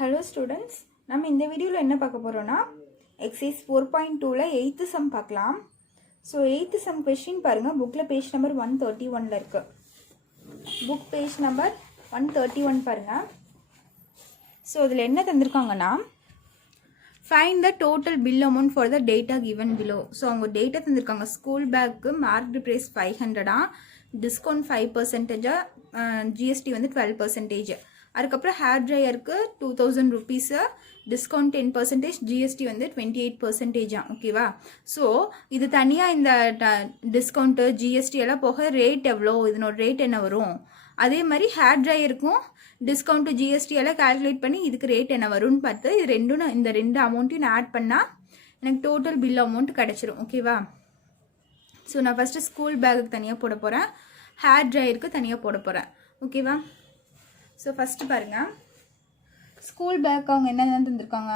Hello students, நம்ம இந்த வீடியோல என்ன பார்க்க போறோம்னா exercise 4.2ல 8th sum பார்க்கலாம். So 8th sum question பாருங்க, bookல page number 131ல இருக்கு. book page number 131 பாருங்க. So இதுல என்ன தந்திருக்காங்கன்னா find the total bill amount for the data given below. So அவங்க data தந்திருக்காங்க. school bag marked price 500 discount 5%, GST வந்து 12%. அதுக்கப்புறம் ஹேர் ட்ரையருக்கு 2000 rupees, டிஸ்கவுண்ட் 10%, ஜிஎஸ்டி வந்து 28%. ஓகேவா? ஸோ இது தனியாக இந்த டிஸ்கவுண்ட்டு ஜிஎஸ்டி எல்லாம் போக ரேட் எவ்வளோ, இதனோட ரேட் என்ன வரும், அதே மாதிரி ஹேர் ட்ரையருக்கும் டிஸ்கவுண்ட்டு ஜிஎஸ்டி எல்லாம் கால்குலேட் பண்ணி இதுக்கு ரேட் என்ன வரும்னு பார்த்து இது ரெண்டும் இந்த ரெண்டு அமௌண்ட்டையும் நான் ஆட் பண்ணால் எனக்கு டோட்டல் பில் அமௌண்ட் கிடச்சிரும். ஓகேவா? ஸோ நான் ஃபஸ்ட்டு ஸ்கூல் பேக்குக்கு தனியாக போட போகிறேன், ஹேர் ட்ரையருக்கு தனியாக போட போகிறேன். ஓகேவா? ஸோ ஃபஸ்ட்டு பாருங்கள், ஸ்கூல் பேக் அவங்க என்ன தந்திருக்காங்க,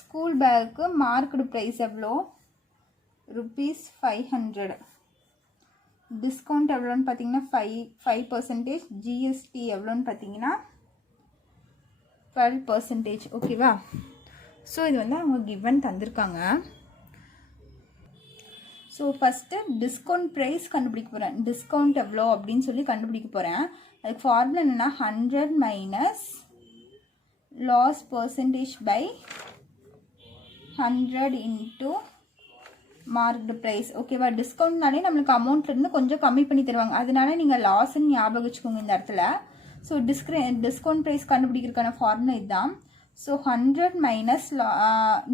ஸ்கூல் பேக்கு மார்க்கெட் ப்ரைஸ் எவ்வளோ, ₹500, டிஸ்கவுண்ட் எவ்வளோன்னு பார்த்தீங்கன்னா 5%, ஜிஎஸ்டி எவ்வளோன்னு பார்த்தீங்கன்னா 12%. ஓகேவா? ஸோ இது வந்து அவங்க கிவன் தந்திருக்காங்க. ஸோ ஃபஸ்ட்டு டிஸ்கவுண்ட் ப்ரைஸ் கண்டுபிடிக்க போகிறேன். டிஸ்கவுண்ட் எவ்வளோ அப்படின்னு சொல்லி கண்டுபிடிக்க போகிறேன். அதுக்கு ஃபார்முலா என்னென்னா 100 minus loss percentage by 100 into marked price. ஓகேவா? டிஸ்கவுண்ட்னாலே நம்மளுக்கு அமௌண்ட்லேருந்து கொஞ்சம் கம்மி பண்ணி தருவாங்க, அதனால நீங்கள் லாஸ்ன்னு ஞாபகம் வச்சுக்கோங்க இந்த இடத்துல. ஸோ டிஸ்கவுண்ட் ப்ரைஸ் கண்டுபிடிக்கிறதுக்கான ஃபார்முலா இதுதான். ஸோ 100 மைனஸ்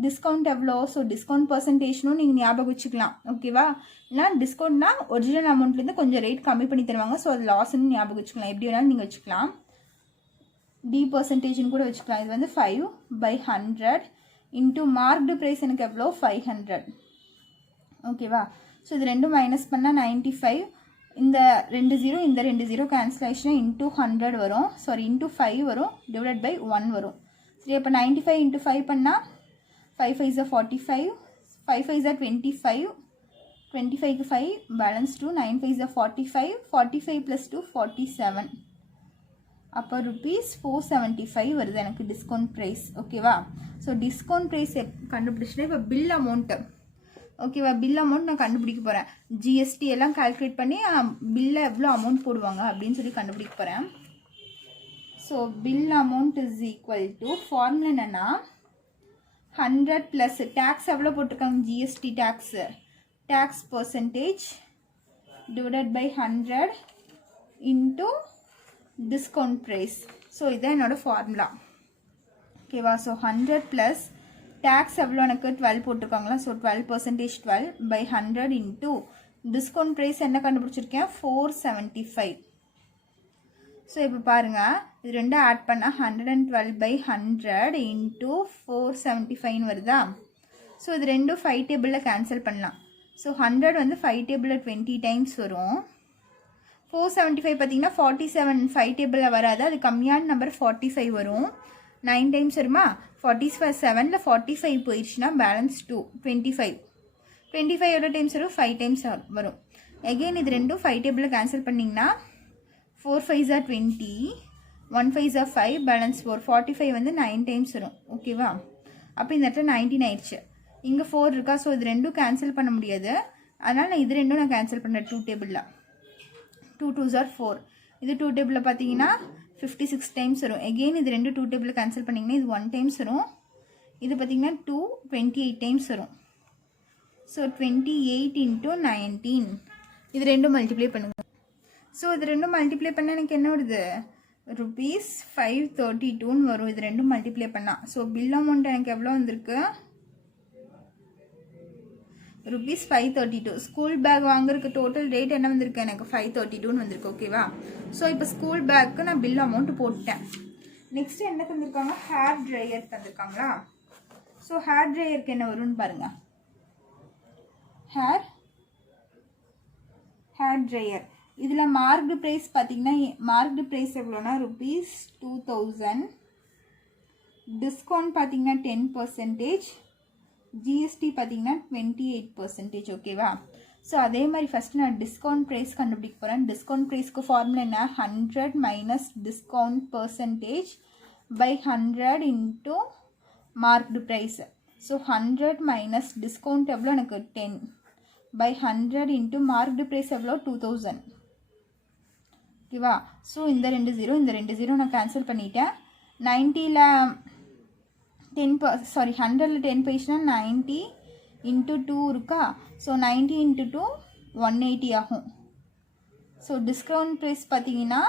டிஸ்கவுண்ட் எவ்வளோ, ஸோ டிஸ்கவுண்ட் பர்சன்டேஜ்னும் நீங்கள் ஞாபகம் வச்சுக்கலாம். ஓகேவா? ஏன்னா டிஸ்கவுண்ட்னா ஒரிஜினல் அமௌண்ட்லேருந்து கொஞ்சம் ரேட் கம்மி பண்ணி தருவாங்க, ஸோ அது லாஸ்ன்னு ஞாபகம் வச்சுக்கலாம். எப்படி வேணாலும் நீங்கள் வச்சுக்கலாம், டி பர்சன்டேஜ்னு கூட வச்சுக்கலாம். இது வந்து 5/100 இன்ட்டு மார்க்டு ப்ரைஸ் எனக்கு எவ்வளோ 500. ஓகேவா? ஸோ இது ரெண்டும் மைனஸ் பண்ணால் 95, இந்த 2 0 இந்த 2 0 கேன்சலேஷன் இன்ட்டு 100 வரும், சாரி இன்ட்டு 5 வரும், டிவைட் பை 1 வரும். சரி, அப்போ 95 இன்ட்டு 5 பண்ணால் 5 5 45, 5 5 25, 25க்கு 5 பேலன்ஸ் 2, 9 5 45, 45 + 2 47. அப்போ ₹475 வருது எனக்கு டிஸ்கவுண்ட் ப்ரைஸ். ஓகேவா? ஸோ டிஸ்கவுண்ட் ப்ரைஸ் கண்டுபிடிச்சிட்டேன். இப்போ பில் அமௌண்ட்டு. ஓகேவா? பில் அமௌண்ட் நான் கண்டுபிடிக்க போகிறேன். ஜிஎஸ்டி எல்லாம் கால்குலேட் பண்ணி பில்லில் எவ்வளோ அமௌண்ட் போடுவாங்க அப்படின்னு சொல்லி கண்டுபிடிக்க போகிறேன். So bill amount is equal to formula என்னென்னா 100 ப்ளஸ் டேக்ஸ் எவ்வளோ போட்டிருக்காங்க, GST tax, tax percentage divided by 100 into discount price. So இதுதான் என்னோடய ஃபார்முலா. ஓகேவா? ஸோ 100 ப்ளஸ் டேக்ஸ் எவ்வளோ எனக்கு 12 போட்டிருக்காங்களா, so 12% 12 by 100 into discount price என்ன கண்டுபிடிச்சிருக்கேன் 475. ஸோ இப்போ பாருங்கள், இது ரெண்டும் ஆட் பண்ணால் 112/100 இன்ட்டு 475 வருதா. ஸோ இது ரெண்டும் 5 டேபிளில் கேன்சல் பண்ணலாம். ஸோ 100 வந்து 5 டேபிளில் 20 டைம்ஸ் வரும். 475 பார்த்தீங்கன்னா 47 5 டேபிளில் வராது, அது கம்மியான நம்பர் 45 வரும், 9 டைம்ஸ் வருமா. 47ல் 45 போயிடுச்சுன்னா பேலன்ஸ் 2 25. 25 எவ்வளோ டைம்ஸ் வரும், 5 டைம்ஸ் வரும். எகெயின் இது ரெண்டும் 5 டேபிளில் கேன்சல் பண்ணிங்கன்னா 4 5 are 20, 1 5 are 5, பேலன்ஸ் 4. 45 வந்து 9 டைம்ஸ் வரும். ஓகேவா? அப்போ இந்த இடத்துல 19 ஆயிடுச்சு. இங்கே 4 இருக்கா, ஸோ இது ரெண்டும் கேன்சல் பண்ண முடியாது, அதனால் நான் இது ரெண்டும் நான் கேன்சல் பண்ணுறேன் 2 டேபிளில். 2 2s are 4. இது 2 டேபிளில் பார்த்தீங்கன்னா 56 டைம்ஸ் வரும். எகெயின் இது ரெண்டு 2 டேபிளில் கேன்சல் பண்ணிங்கன்னா இது 1 டைம்ஸ் வரும், இது பார்த்தீங்கன்னா 2 28 டைம்ஸ் வரும். ஸோ 28 இன்ட்டு 19 இது ரெண்டும் மல்டிப்ளை பண்ணுங்கள். ஸோ இது ரெண்டும் மல்டிப்ளை பண்ணால் எனக்கு என்ன வருது, ₹532 வரும். இது ரெண்டும் மல்டிப்ளை பண்ணால். ஸோ பில் அமௌண்ட் எனக்கு எவ்வளோ வந்திருக்கு, ₹532. ஸ்கூல் பேக் வாங்குறதுக்கு டோட்டல் ரேட் என்ன வந்திருக்கு, எனக்கு 532 வந்திருக்கு. ஓகேவா? ஸோ இப்போ ஸ்கூல் பேக்கு நான் பில் அமௌண்ட் போட்டுட்டேன். நெக்ஸ்ட்டு என்ன தந்திருக்காங்க, ஹேர் ட்ரையர் தந்திருக்காங்களா. ஸோ ஹேர் ட்ரையருக்கு என்ன வரும்னு பாருங்கள், ஹேர் ட்ரையர் இதில் மார்க்டு ப்ரைஸ் பார்த்தீங்கன்னா மார்க்டு ப்ரைஸ் எவ்வளோனா ₹2000, டிஸ்கவுண்ட் பார்த்தீங்கன்னா 10%, ஜிஎஸ்டி பார்த்தீங்கன்னா 28%. ஓகேவா? ஸோ அதே மாதிரி ஃபஸ்ட்டு நான் டிஸ்கவுண்ட் ப்ரைஸ் கண்டுபிடிக்க போகிறேன். டிஸ்கவுண்ட் ப்ரைஸ்க்கு ஃபார்முலா என்ன, 100 minus discount percentage by 100 into marked price. So 100 minus discount எவ்வளோ எனக்கு 10 பை 100 இன்ட்டு மார்க்டு ப்ரைஸ் எவ்வளோ 2000. ஓகேவா? ஸோ இந்த 2 0 நான் கேன்சல் பண்ணிட்டேன். 90ல் 100ல் 10 போயிடுச்சுன்னா 90 இன்ட்டு 2 இருக்கா? ஸோ 90 இன்ட்டு 2 180 ஆகும். ஸோ டிஸ்கவுண்ட் ப்ரைஸ் பார்த்தீங்கன்னா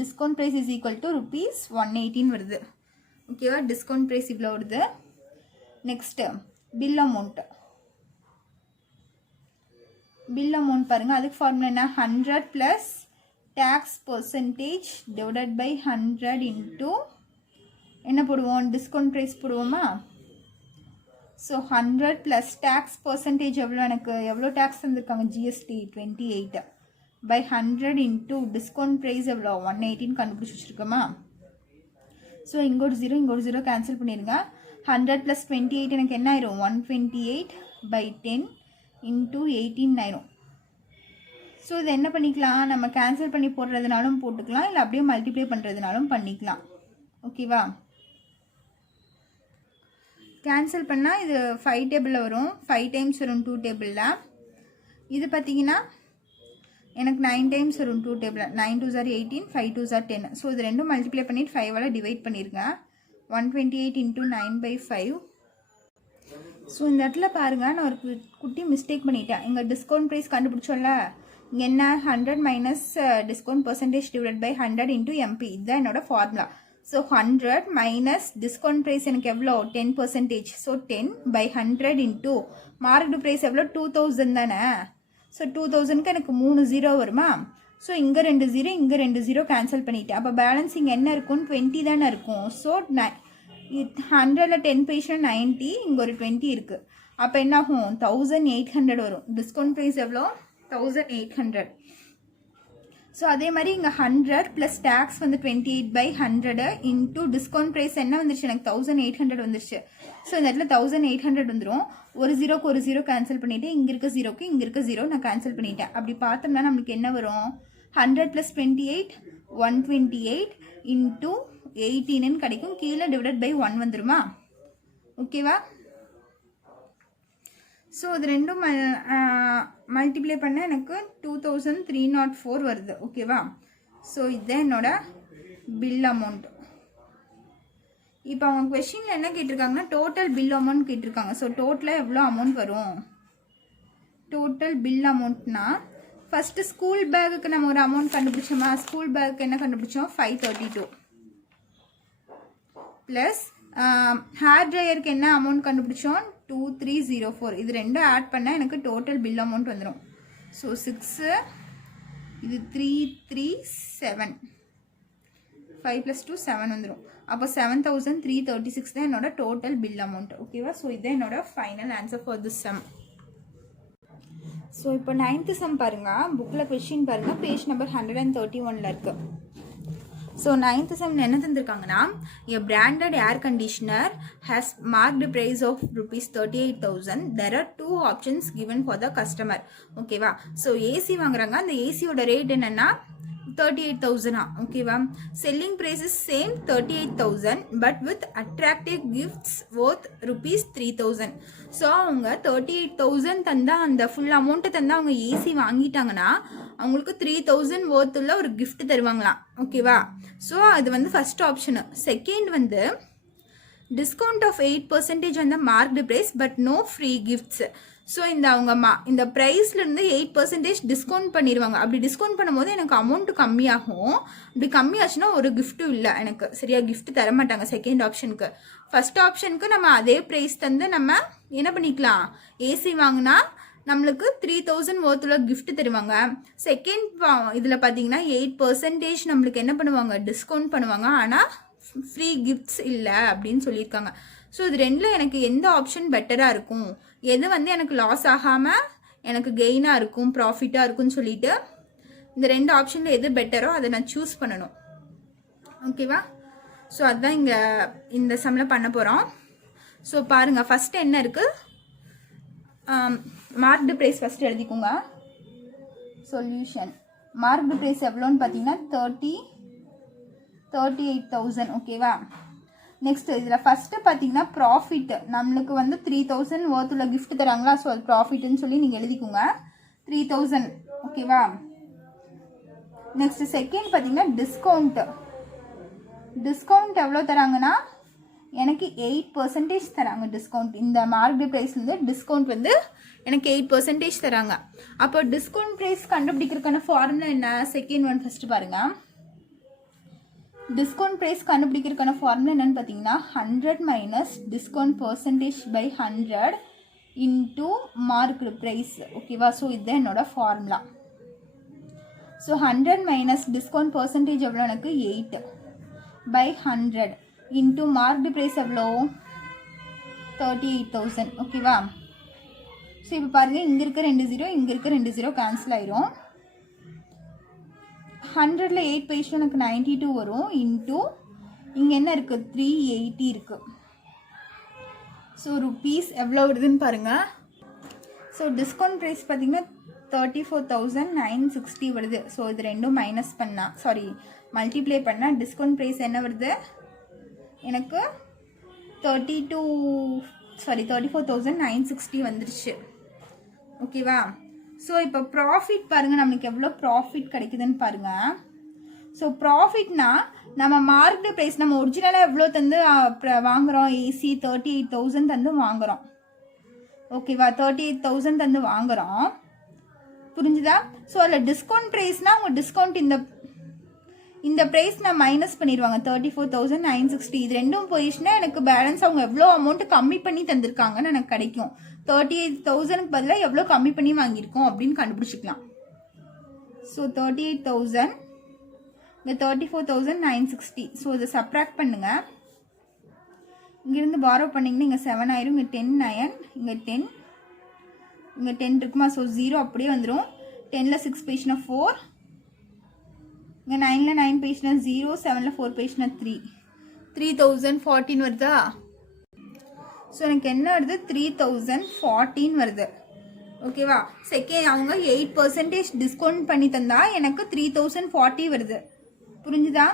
discount price is equal to ₹118 வருது. ஓகேவா? டிஸ்கவுண்ட் ப்ரைஸ் இவ்வளோ வருது. Next bill amount. Bill amount பாருங்கள், அதுக்கு ஃபார்முலா என்ன, 100 plus tax percentage divided by 100 into என்ன போடுவோம், டிஸ்கவுண்ட் ப்ரைஸ் போடுவோமா? ஸோ 100 ப்ளஸ் டேக்ஸ் பர்சன்டேஜ் எவ்வளோ, எனக்கு எவ்வளோ டேக்ஸ் தந்துருக்காங்க, GST 28 by 100 into discount price எவ்வளோ 118 கண்டுபிடிச்சி வச்சுருக்கோமா? ஸோ இங்கே ஒரு 0 கேன்சல் பண்ணிடுங்க. 100 ப்ளஸ் 28 எனக்கு என்ன ஆயிரும், 128 பை 10 இன்ட்டு 18 ஆயிரும். ஸோ இது என்ன பண்ணிக்கலாம், நம்ம கேன்சல் பண்ணி போடுறதுனாலும் போட்டுக்கலாம், இல்லை அப்படியே மல்டிப்ளை பண்ணுறதுனாலும் பண்ணிக்கலாம். ஓகேவா? கேன்சல் பண்ணால் இது 5 டேபிளில் வரும், 5 டைம்ஸ் வரும் 2 டேபிளில். இது பார்த்தீங்கன்னா எனக்கு 9 டைம்ஸ் வரும் 2 டேபிளில். 9 2s are 18, 5 2s are 10. So இது ரெண்டும் மல்டிப்ளை பண்ணிவிட்டு 5ஆல் டிவைட் பண்ணியிருக்கேன். 128 இன்ட்டு 9/5. ஸோ இந்த இடத்துல பாருங்கள், நான் ஒரு குட்டி மிஸ்டேக் பண்ணிட்டேன். இங்கே டிஸ்கவுண்ட் ப்ரைஸ் கண்டுபிடிச்சோம்ல, இங்கே என்ன 100 minus discount percentage divide by 100 into MP. இதுதான் என்னோட formula. So 100 minus discount price எனக்கு எவ்வளோ 10%. So 10 by 100 into marked price எவ்வளோ 2000 தானே. ஸோ 2000க்கு எனக்கு 3 0 வருமா? ஸோ இங்கே 2 0 இங்கே 2 0 கேன்சல் பண்ணிவிட்டேன். அப்போ பேலன்ஸ் இங்கே என்ன இருக்கும், 20 தானே இருக்கும். ஸோ 100ல் 10 போயிடுச்சுன்னா 90, இங்கே ஒரு 20 இருக்குது. அப்போ என்ன ஆகும், 1800 வரும். டிஸ்கவுண்ட் ப்ரைஸ் எவ்வளோ 1800. ஸோ அதே மாதிரி இங்கே 100 ப்ளஸ் டேக்ஸ் வந்து 28 பை 100 இன்ட்டு டிஸ்கவுண்ட் ப்ரைஸ் என்ன வந்துருச்சு, எனக்கு 1800 வந்துருச்சு. ஸோ இந்த இடத்துல 1800 வந்துடும். ஒரு 0 கேன்சல் பண்ணிவிட்டு இங்கே இருக்க 0க்கு இங்கே இருக்க 0 நான் கேன்சல் பண்ணிட்டேன். அப்படி பார்த்தோம்னா நம்மளுக்கு என்ன வரும், 100 ப்ளஸ் 28 128 இன்ட்டு 18ன்னு கிடைக்கும். கீழே டிவைடட் பை 1 வந்துருமா? ஓகேவா? ஸோ இது ரெண்டும் மல்டிப்ளை பண்ண எனக்கு 2304 வருது. ஓகேவா? ஸோ இதுதான் என்னோட பில் அமௌண்ட். இப்போ அவங்க கொஷினில் என்ன கேட்டிருக்காங்கன்னா டோட்டல் பில் அமௌண்ட் கேட்டிருக்காங்க. ஸோ டோட்டலாக எவ்வளோ அமௌண்ட் வரும், டோட்டல் பில் அமௌண்ட்னா ஃபஸ்ட்டு ஸ்கூல் பேக்குக்கு நம்ம ஒரு அமௌண்ட் கண்டுபிடிச்சோமா. ஸ்கூல் பேக்கு என்ன கண்டுபிடிச்சோம், 532 ப்ளஸ் ஹேர் ட்ரையருக்கு என்ன அமௌண்ட் கண்டுபிடிச்சோம், 2304. இது ரெண்டும் ஆட் பண்ணால் எனக்கு டோட்டல் பில் அமௌண்ட் வந்துடும். ஸோ 6 இது 337 5 + 2 7 வந்துடும். அப்போ 7336 தான் என்னோட டோட்டல் பில் அமௌண்ட். ஓகேவா? ஸோ இதுதான் என்னோட final answer for this sum. So இப்போ 9th சம் பாருங்கள், புக்கில் கொஷின் பாருங்கள், பேஜ் நம்பர் 131ல் இருக்குது. ஸோ 9th சம்மில் என்ன தந்திருக்காங்கன்னா, a branded air conditioner has marked price of ₹38,000. there are 2 options given for the customer. ஓகேவா? ஸோ ஏசி வாங்குறாங்க, அந்த ஏசியோட ரேட் என்னென்னா 38,000. ஓகேவா? Selling price is same 38,000 but with attractive gifts worth ₹3,000. So அவங்க 38,000 தந்தா, அந்த ஃபுல் அமௌண்ட்டை தந்தா அவங்க ஏசி வாங்கிட்டாங்கன்னா அவங்களுக்கு 3,000 worth-உள்ள ஒரு கிஃப்ட் தருவாங்களாம். ஓகேவா? ஸோ அது வந்து ஃபர்ஸ்ட் ஆப்ஷனு. செகண்ட் வந்து discount off 8% on the marked price but no free gifts. So இந்த அவங்க இந்த ப்ரைஸ்லேருந்து 8% டிஸ்கவுண்ட் பண்ணிடுவாங்க. அப்படி டிஸ்கவுண்ட் பண்ணும்போது எனக்கு அமௌண்ட்டு கம்மியாகும். அப்படி கம்மியாச்சுன்னா ஒரு கிஃப்ட்டும் இல்லை எனக்கு, சரியா? கிஃப்ட் தர மாட்டாங்க செகண்ட் ஆப்ஷனுக்கு. ஃபர்ஸ்ட் ஆப்ஷனுக்கு நம்ம அதே ப்ரைஸ் தந்து நம்ம என்ன பண்ணிக்கலாம், ஏசி வாங்கினா நம்மளுக்கு 3,000 worth-உள்ள கிஃப்ட் தருவாங்க. செகண்ட் இதில் பார்த்தீங்கன்னா 8% நம்மளுக்கு என்ன பண்ணுவாங்க, டிஸ்கவுண்ட் பண்ணுவாங்க. ஆனால் ஃப்ரீ கிஃப்ட்ஸ் இல்லை அப்படின்னு சொல்லியிருக்காங்க. ஸோ இது ரெண்டில் எனக்கு எந்த ஆப்ஷன் பெட்டராக இருக்கும், எது வந்து எனக்கு லாஸ் ஆகாமல் எனக்கு கெயினாக இருக்கும், ப்ராஃபிட்டாக இருக்கும்னு சொல்லிட்டு இந்த 2 ஆப்ஷனில் எது பெட்டரோ அதை நான் சூஸ் பண்ணணும். ஓகேவா? ஸோ அதுதான் இங்கே இந்த சம்மில் பண்ண போகிறோம். ஸோ பாருங்கள், ஃபஸ்ட்டு என்ன இருக்குது, மார்க்டு ப்ரைஸ் ஃபஸ்ட்டு எழுதிக்கோங்க. சொல்யூஷன் மார்க்டு ப்ரைஸ் எவ்வளோன்னு பார்த்தீங்கன்னா 38,000. ஓகேவா. நெக்ஸ்ட் இதில் ஃபஸ்ட்டு பார்த்தீங்கன்னா ப்ராஃபிட் நம்மளுக்கு வந்து 3,000 ஒர்த் உள்ள கிஃப்ட் தராங்களா. ஸோ அது ப்ராஃபிட்னு சொல்லி நீங்கள் எழுதிக்கோங்க 3,000. ஓகேவா. நெக்ஸ்ட் செகண்ட் பார்த்தீங்கன்னா டிஸ்கவுண்ட் எவ்வளோ தராங்கன்னா எனக்கு 8% தராங்க டிஸ்கவுண்ட். இந்த மார்க்டு ப்ரைஸ்லேருந்து டிஸ்கவுண்ட் வந்து எனக்கு 8% தராங்க. அப்போ டிஸ்கவுண்ட் ப்ரைஸ் கண்டுபிடிக்கிறதுக்கான ஃபார்முலா என்ன? செகண்ட் ஒன் ஃபஸ்ட்டு பாருங்கள். டிஸ்கவுண்ட் ப்ரைஸ் கண்டுபிடிக்கிறதுக்கான ஃபார்முலா என்னன்னு பார்த்தீங்கன்னா 100 minus discount percentage by 100 into marked price. ஓகேவா. ஸோ இதுதான் என்னோட formula. So 100 minus discount percentage எவ்வளோ எனக்கு 8 பை 100 இன்டூ மார்க்டு ப்ரைஸ் எவ்வளோ 38,000. ஓகேவா. ஸோ இப்போ பாருங்கள் இங்கே இருக்க 2 0 இங்கே இருக்க 2 0 கேன்சல் ஆயிரும். 100ல் 8 போயிடுச்சு எனக்கு 92 வரும். இன்டூ இங்கே என்ன இருக்குது 380 இருக்குது. ஸோ ருபீஸ் எவ்வளோ வருதுன்னு பாருங்கள். ஸோ டிஸ்கவுண்ட் ப்ரைஸ் பார்த்தீங்கன்னா 34,960 வருது. ஸோ இது ரெண்டும் மைனஸ் பண்ணால் மல்டிப்ளை பண்ணால் டிஸ்கவுண்ட் ப்ரைஸ் என்ன வருது எனக்கு 34,960 வந்துருச்சு. ஓகேவா. ஸோ இப்போ ப்ராஃபிட் பாருங்கள் நம்மளுக்கு எவ்வளோ ப்ராஃபிட் கிடைக்குதுன்னு பாருங்கள். ஸோ ப்ராஃபிட்னா நம்ம மார்க்டு ப்ரைஸ் நம்ம ஒரிஜினலாக எவ்வளோ தந்து வாங்குகிறோம் ஏசி 38,000 தந்து வாங்குகிறோம். ஓகேவா. 38,000 தந்து வாங்குகிறோம். புரிஞ்சுதா. ஸோ அதில் டிஸ்கவுண்ட் ப்ரைஸ்னால் அவங்க டிஸ்கவுண்ட் இந்த ப்ரைஸ் நான் மைனஸ் பண்ணிடுவாங்க 34,960. இது ரெண்டும் போயிடுச்சுன்னா எனக்கு பேலன்ஸ் அவங்க எவ்வளோ அமௌண்ட் கம்மி பண்ணி தந்திருக்காங்கன்னு எனக்கு கிடைக்கும். 38,000க்கு பதிலாக எவ்வளோ கம்மி பண்ணி வாங்கியிருக்கோம் அப்படின்னு கண்டுபிடிச்சிக்கலாம். ஸோ 38,000 இங்கே 34,960. ஸோ இதை சப்ராக்ட் பண்ணுங்கள். இங்கேருந்து பாரோ பண்ணிங்கன்னா இங்கே 7 ஆயிரும். இங்கே 10 9 இங்கே 10 இங்கே 10 இருக்குமா. ஸோ 0 அப்படியே வந்துடும். 10ல் 6 போயிடுச்சுன்னா 4 இங்கே 9ல் 9 போயிடுச்சுன்னா 0 7ல் 4 போயிடுச்சுன்னா 3,014 வருதா. ஸோ எனக்கு என்ன வருது 3,014 வருது. ஓகேவா. செகண்ட் அவங்க 8% டிஸ்கவுண்ட் பண்ணி தந்தா எனக்கு 3,040 வருது. புரிஞ்சுதா.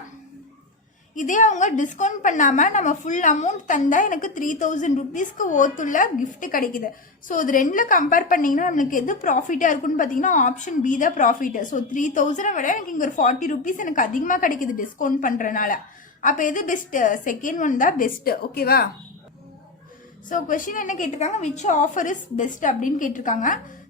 இதே அவங்க டிஸ்கவுண்ட் பண்ணாமல் நம்ம ஃபுல் அமௌண்ட் தந்தால் எனக்கு 3,000 ருபீஸ்க்கு ஓத்துள்ள கிஃப்ட் கிடைக்குது. ஸோ இது ரெண்டில் கம்பேர் பண்ணிங்கன்னா நம்மளுக்கு எது ப்ராஃபிட்டாக இருக்குன்னு பார்த்தீங்கன்னா ஆப்ஷன் பி தான் ப்ராஃபிட். ஸோ 3,000 விட எனக்கு இங்கே ஒரு 40 ருபீஸ் எனக்கு அதிகமாக கிடைக்குது டிஸ்கவுண்ட் பண்ணுறனால. அப்போ எது பெஸ்ட்டு? செகண்ட் ஒன் தான் பெஸ்ட்டு. ஓகேவா. ஸோ கொஸ்டின் என்ன கேட்டிருக்காங்க விச் ஆஃபர் இஸ் பெஸ்ட் அப்படின்னு கேட்டிருக்காங்க.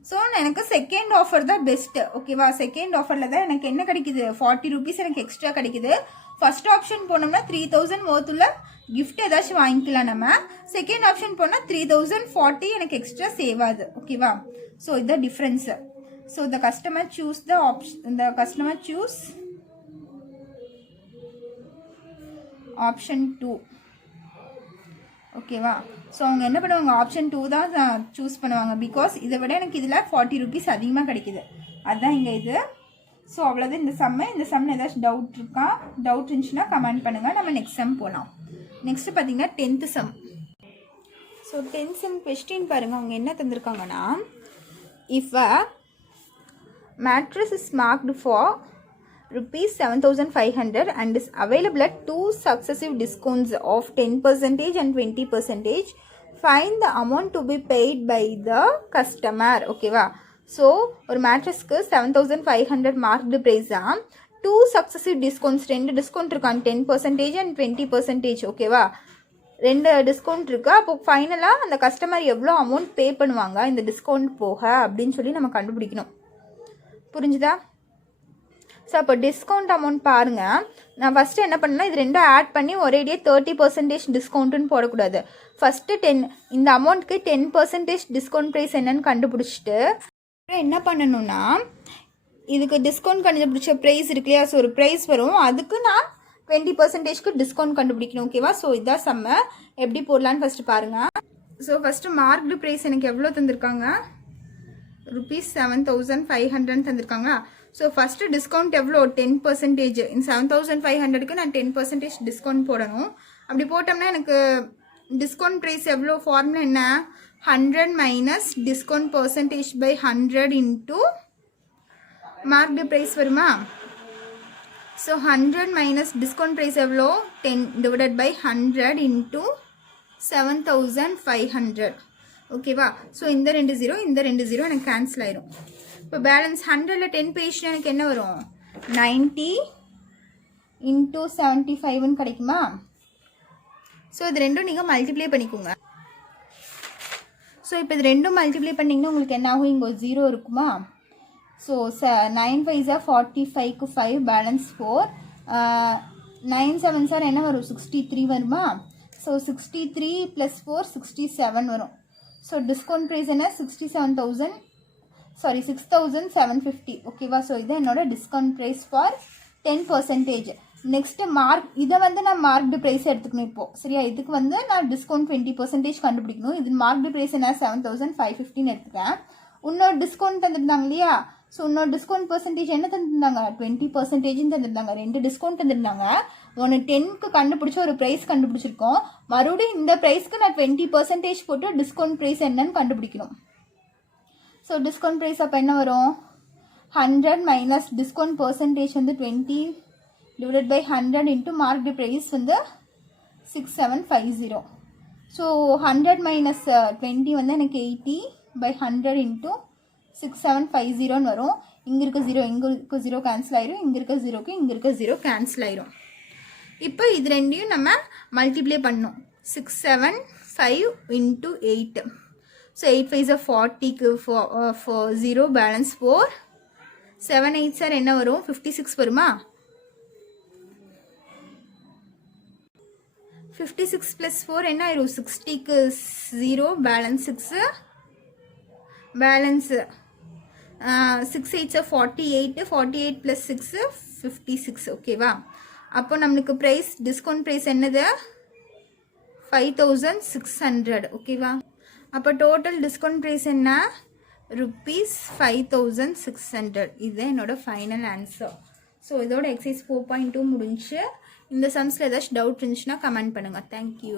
ஸோ எனக்கு செகண்ட் ஆஃபர் தான் பெஸ்ட்டு. ஓகேவா. செகண்ட் ஆஃபரில் தான் எனக்கு என்ன கிடைக்குது 40 ருபீஸ் எனக்கு எக்ஸ்ட்ரா கிடைக்குது. ஃபர்ஸ்ட் ஆப்ஷன் போனோம்னா 3,000 ஒர்த்துள்ள கிஃப்ட் ஏதாச்சும் வாங்கிக்கலாம் நம்ம. செகண்ட் ஆப்ஷன் போனால் 3,040 எனக்கு எக்ஸ்ட்ரா சேவ் ஆகுது. ஓகேவா. ஸோ இதுதான் difference. So the customer choose option 2. ஓகேவா. ஸோ அவங்க என்ன பண்ணுவாங்க ஆப்ஷன் 2 தான் சூஸ் பண்ணுவாங்க. பிகாஸ் இதை விட எனக்கு இதில் 40 ருபீஸ் அதிகமாக கிடைக்குது. அதுதான் இங்கே இது. ஸோ அவ்வளோதான் இந்த சம்மில் ஏதாச்சும் டவுட் இருந்துச்சுன்னா கமெண்ட் பண்ணுங்கள். நம்ம நெக்ஸ்ட் சம் போகலாம். நெக்ஸ்ட் பார்த்தீங்கன்னா 10th some. So 10th some question பாருங்கள். அவங்க என்ன தந்திருக்காங்கன்னா if a mattress is marked for rupees 7,500 and is available at 2 successive discounts of 10% and 20%, find the amount to be paid by the customer. ஓகேவா. So ஒரு மேட்ரஸ்க்கு 7,500 marked price தான். 2 successive discounts 2 discount இருக்கான் 10% and 20%. ஓகேவா. 2 discount இருக்கு. அப்போ ஃபைனலாக அந்த customer எவ்வளோ அமௌண்ட் பே பண்ணுவாங்க இந்த டிஸ்கவுண்ட் போக அப்படின்னு சொல்லி நம்ம கண்டுபிடிக்கணும். புரிஞ்சுதா. ஸோ அப்போ டிஸ்கவுண்ட் அமௌண்ட் பாருங்கள். நான் ஃபஸ்ட்டு என்ன பண்ணேன்னா இது ரெண்டும் ஆட் பண்ணி ஒரேடியே 30% டிஸ்கவுண்ட்டுன்னு போடக்கூடாது. ஃபஸ்ட்டு இந்த அமௌண்ட்டுக்கு 10% டிஸ்கவுண்ட் ப்ரைஸ் என்னன்னு கண்டுபிடிச்சிட்டு என்ன பண்ணணும்னா இதுக்கு டிஸ்கவுண்ட் கண்டுபிடிச்ச ப்ரைஸ் இருக்கு இல்லையா. ஸோ ஒரு ப்ரைஸ் வரும் அதுக்கு நான் 20%க்கு டிஸ்கவுண்ட் கண்டுபிடிக்கணும். ஓகேவா. ஸோ இதான் செம்ம எப்படி போடலான்னு ஃபஸ்ட்டு பாருங்கள். ஸோ ஃபஸ்ட்டு மார்க்டு ப்ரைஸ் எனக்கு எவ்வளோ தந்திருக்காங்க rupees 7,500 தந்திருக்காங்க. ஸோ ஃபஸ்ட்டு டிஸ்கவுண்ட் எவ்வளோ 10%. இந்த 7,500க்கு நான் 10% டிஸ்கவுண்ட் போடணும். அப்படி போட்டோம்னா எனக்கு டிஸ்கவுண்ட் ப்ரைஸ் எவ்வளோ ஃபார்முலா என்ன 100 minus discount percentage by 100 into marked price வருமா? So 100 minus discount price எவ்வளோ? 10 divided by 100 into 7500. ஓகேவா? ஸோ இந்த 2 0 இந்த 2 0 எனக்கு கேன்சல் ஆயிரும். இப்போ பேலன்ஸ் 100ல் 10 பேஜ்னா எனக்கு என்ன வரும்? 90 into 75ன்னு கிடைக்குமா? ஸோ இது ரெண்டும் நீங்கள் மல்டிப்ளை பண்ணிக்கோங்க. ஸோ இப்போ இது ரெண்டும் மல்டிப்ளை பண்ணிங்கன்னா உங்களுக்கு என்ன ஆகும்? இங்கே 0 இருக்குமா? ஸோ 9 5 45க்கு 5 பேலன்ஸ் 4 9 7 சார் என்ன வரும்? 63 வருமா? ஸோ 63 + 4 67 வரும். ஸோ டிஸ்கவுண்ட் ப்ரைஸ் என்ன? 6750. ஓகேவா? ஸோ இது என்னோட discount price for 10%. Next mark இதை வந்து நான் மார்க்டு ப்ரைஸ் எடுத்துக்கணும் இப்போது. சரியா? இதுக்கு வந்து நான் டிஸ்கவுண்ட் 20% கண்டுபிடிக்கணும். இது மார்க்டு ப்ரைஸ் என்ன? 7550 எடுத்துக்கேன். இன்னொரு டிஸ்கவுண்ட் தந்துருந்தாங்க இல்லையா? ஸோ இன்னொரு டிஸ்கவுண்ட் பர்சன்டேஜ் என்ன தந்துருந்தாங்க? 20% தந்துருந்தாங்க. 2 டிஸ்கவுண்ட் தந்துருந்தாங்க. ஒன்று 10க்கு கண்டுபிடிச்சி ஒரு ப்ரைஸ் கண்டுபிடிச்சிருக்கோம். மறுபடியும் இந்த ப்ரைஸ்க்கு நான் 20% போட்டு டிஸ்கவுண்ட் ப்ரைஸ் என்னன்னு கண்டுபிடிக்கணும். ஸோ டிஸ்கவுண்ட் ப்ரைஸ் அப்போ என்ன வரும்? 100 மைனஸ் டிஸ்கவுண்ட் பர்சன்டேஜ் வந்து 20 divided by 100 into marked price வந்து 6750. ஸோ 100 மைனஸ் 20 வந்து எனக்கு 80 பை 100 இன்ட்டு 6750 வரும். இங்கே இருக்க 0 இங்கே இருக்க 0 கேன்சல் ஆயிரும். இங்கே இருக்க 0க்கு இங்கே இருக்க 0 கேன்சல் ஆயிரும். இப்போ இது ரெண்டையும் நம்ம மல்டிப்ளை பண்ணணும். 675 இன்ட்டு 8. ஸோ 8 5 40க்கு 0 பேலன்ஸ் 4 7 8 சார் என்ன வரும்? 56 வருமா? 56 + 4 என்ன ஆயிரும்? 60க்கு 0 பேலன்ஸ் 6 பேலன்ஸ் 6 8 48 48 + 6 56. ஓகேவா? அப்போ நம்மளுக்கு ப்ரைஸ் டிஸ்கவுண்ட் ப்ரைஸ் என்னது? 5600. ஓகேவா? அப்போ டோட்டல் டிஸ்கவுண்ட் ப்ரைஸ் என்ன? ₹5600. இதுதான் என்னோட ஃபைனல் ஆன்சர். ஸோ இதோட எக்ஸசைஸ் 4.2 முடிஞ்சு. இந்த சம்ஸில் ஏதாச்சும் டவுட் இருந்துச்சுன்னா கமெண்ட் பண்ணுங்கள். தேங்க்யூ.